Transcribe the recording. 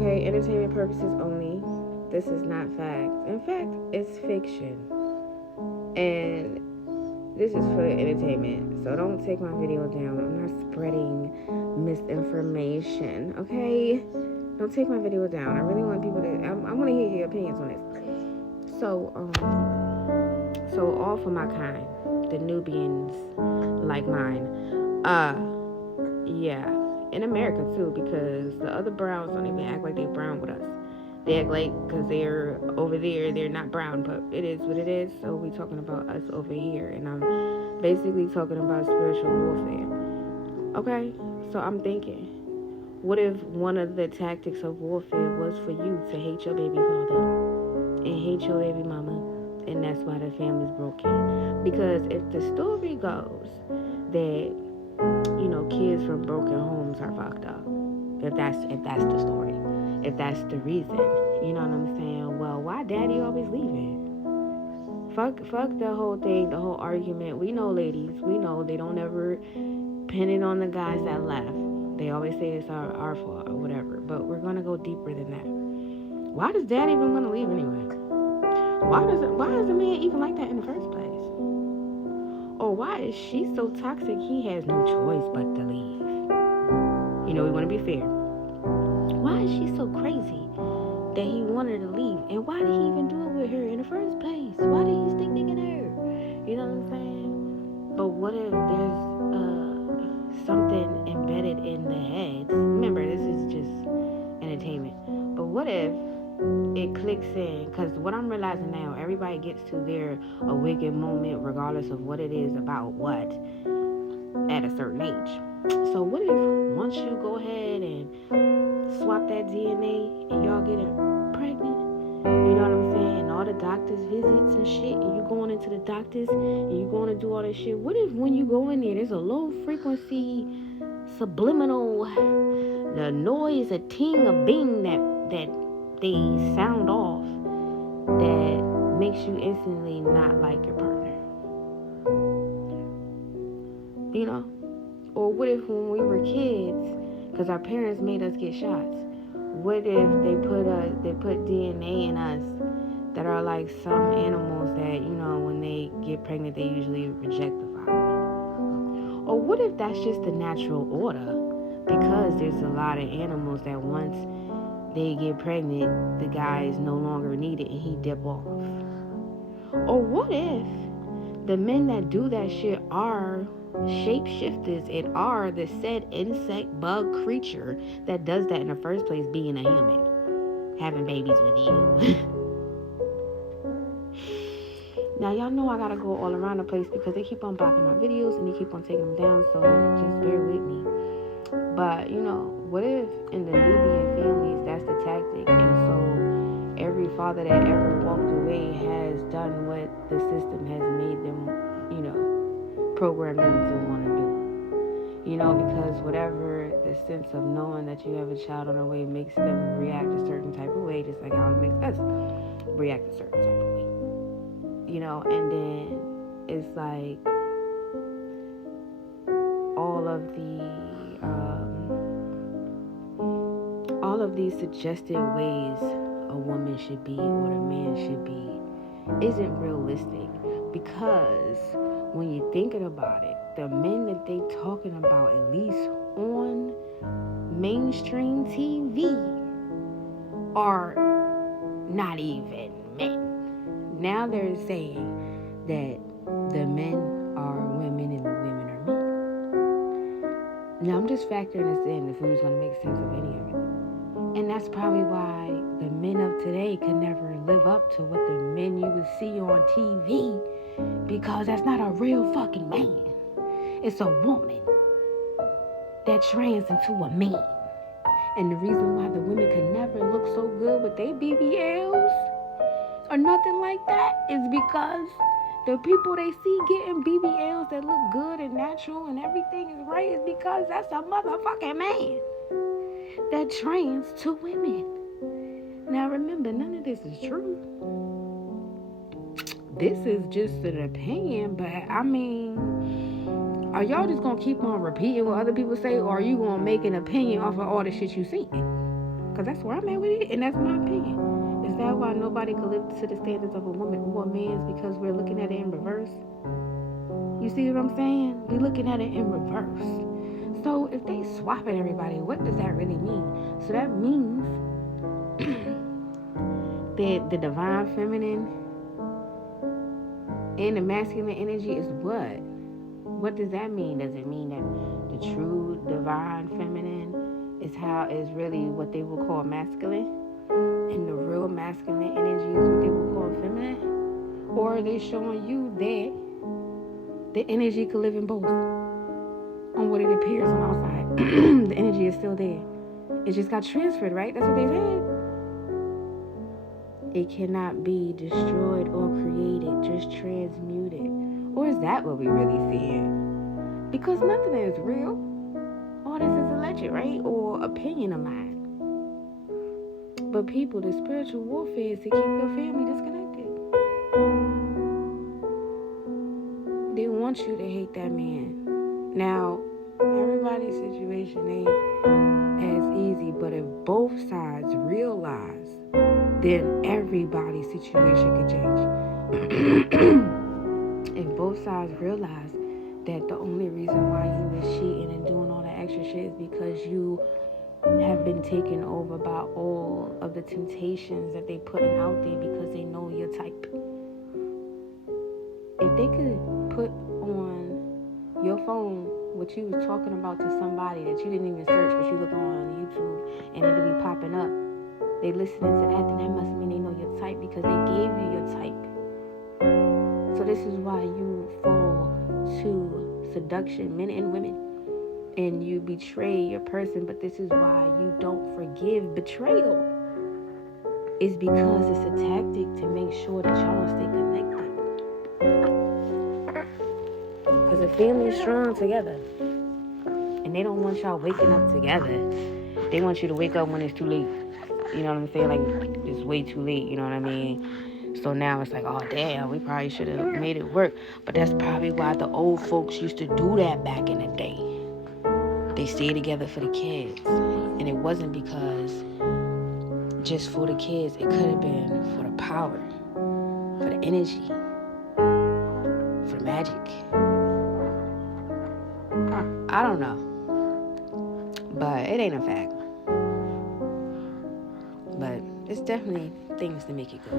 Okay, entertainment purposes only. This is not fact. In fact, it's fiction. And this is for entertainment. So don't take my video down. I'm not spreading misinformation, okay? Don't take my video down. I really want people to... I want to hear your opinions on this. So all for my kind. The Nubians like mine. Yeah. In America, too, because the other browns don't even act like they're brown with us. They act like, because they're over there, they're not brown, but it is what it is. So we talking about us over here, and I'm basically talking about spiritual warfare. Okay? So I'm thinking, what if one of the tactics of warfare was for you to hate your baby father and hate your baby mama, and that's why the family's broken? Because if the story goes that, you know, kids from broken homes are fucked up, if that's the story, if that's the reason, you know what I'm saying? Well, why daddy always leaving? Fuck the whole thing, the whole argument. We know, ladies, we know they don't ever pin it on the guys that left. They always say it's our fault or whatever, but we're gonna go deeper than that. Why does dad even want to leave anyway? Why is a man even like that in the first place? Or why is she so toxic he has no choice but to leave? You know, we want to be fair. Why is she so crazy that he wanted to leave? And why did he even do it with her in the first place? Why did he stick dick in her? You know what I'm saying? But what if there's something embedded in the heads? Remember, this is just entertainment. But what if it clicks in? Because what I'm realizing now, everybody gets to their awakened moment regardless of what it is about what at a certain age. So what if once you go ahead and swap that DNA and y'all get pregnant, you know what I'm saying, all the doctor's visits and shit, and you going into the doctors and you going to do all that shit, what if when you go in there there's a low frequency subliminal, the noise, a ting, a bing that they sound off that makes you instantly not like your partner? You know? Or what if when we were kids, because our parents made us get shots, what if they put DNA in us that are like some animals that, you know, when they get pregnant they usually reject the father? Or what if that's just the natural order, because there's a lot of animals that once they get pregnant, the guy is no longer needed and he dip off? Or what if the men that do that shit are shapeshifters and are the said insect bug creature that does that in the first place, being a human, having babies with you? Now y'all know I gotta go all around the place because they keep on blocking my videos and they keep on taking them down, so just bear with me. But you know, what if in the Nubian families that's the tactic, and so every father that ever walked away has done what the system has made them, you know, program them to want to do? You know, because whatever the sense of knowing that you have a child on the way makes them react a certain type of way, just like how it makes us react a certain type of way. You know, and then it's like all of these suggested ways a woman should be or a man should be isn't realistic, because when you're thinking about it, the men that they talking about, at least on mainstream TV, are not even men. Now they're saying that the men are women and the women are men. Now I'm just factoring this in if we was going to make sense of any of it. And that's probably why the men of today can never live up to what the men you would see on TV, because that's not a real fucking man. It's a woman that trans into a man. And the reason why the women can never look so good with their BBLs or nothing like that is because the people they see getting BBLs that look good and natural and everything is right is because that's a motherfucking man that trans to women. Now remember, none of this is true. This is just an opinion, but I mean, are y'all just gonna keep on repeating what other people say, or are you gonna make an opinion off of all the shit you see? Because that's where I'm at with it, and that's my opinion. Is that why nobody can live to the standards of a woman or a man? Because we're looking at it in reverse. You see what I'm saying? We're looking at it in reverse. So if they swapping everybody, what does that really mean? So that means that the divine feminine and the masculine energy is what? What does that mean? Does it mean that the true divine feminine is really what they will call masculine, and the real masculine energy is what they will call feminine? Or are they showing you that the energy could live in both? On what it appears on the outside, the energy is still there. It just got transferred, right? That's what they said. It cannot be destroyed or created, just transmuted. Or is that what we really seeing? Because nothing is real. All this is alleged, right? Or opinion of mine. But people, the spiritual warfare is to keep your family disconnected. They want you to hate that man. Now, everybody's situation ain't as easy, but if both sides realize, then everybody's situation can change. If both sides realize that the only reason why you was cheating and doing all that extra shit is because you have been taken over by all of the temptations that they putting out there because they know your type. If they could put on your phone what you was talking about to somebody that you didn't even search, but you look on YouTube and it'll be popping up, they listening to that, then that must mean they know your type because they gave you your type. So this is why you fall to seduction, men and women, and you betray your person. But this is why you don't forgive betrayal. It's because it's a tactic to make sure that y'all don't stay connected. Because a family is strong together, and they don't want y'all waking up together. They want you to wake up when it's too late. You know what I'm saying? Like, it's way too late, you know what I mean? So now it's like, oh, damn, we probably should have made it work. But that's probably why the old folks used to do that back in the day. They stayed together for the kids. And it wasn't because just for the kids. It could have been for the power, for the energy, for the magic. I don't know. But it ain't a fact. But it's definitely things to make it go.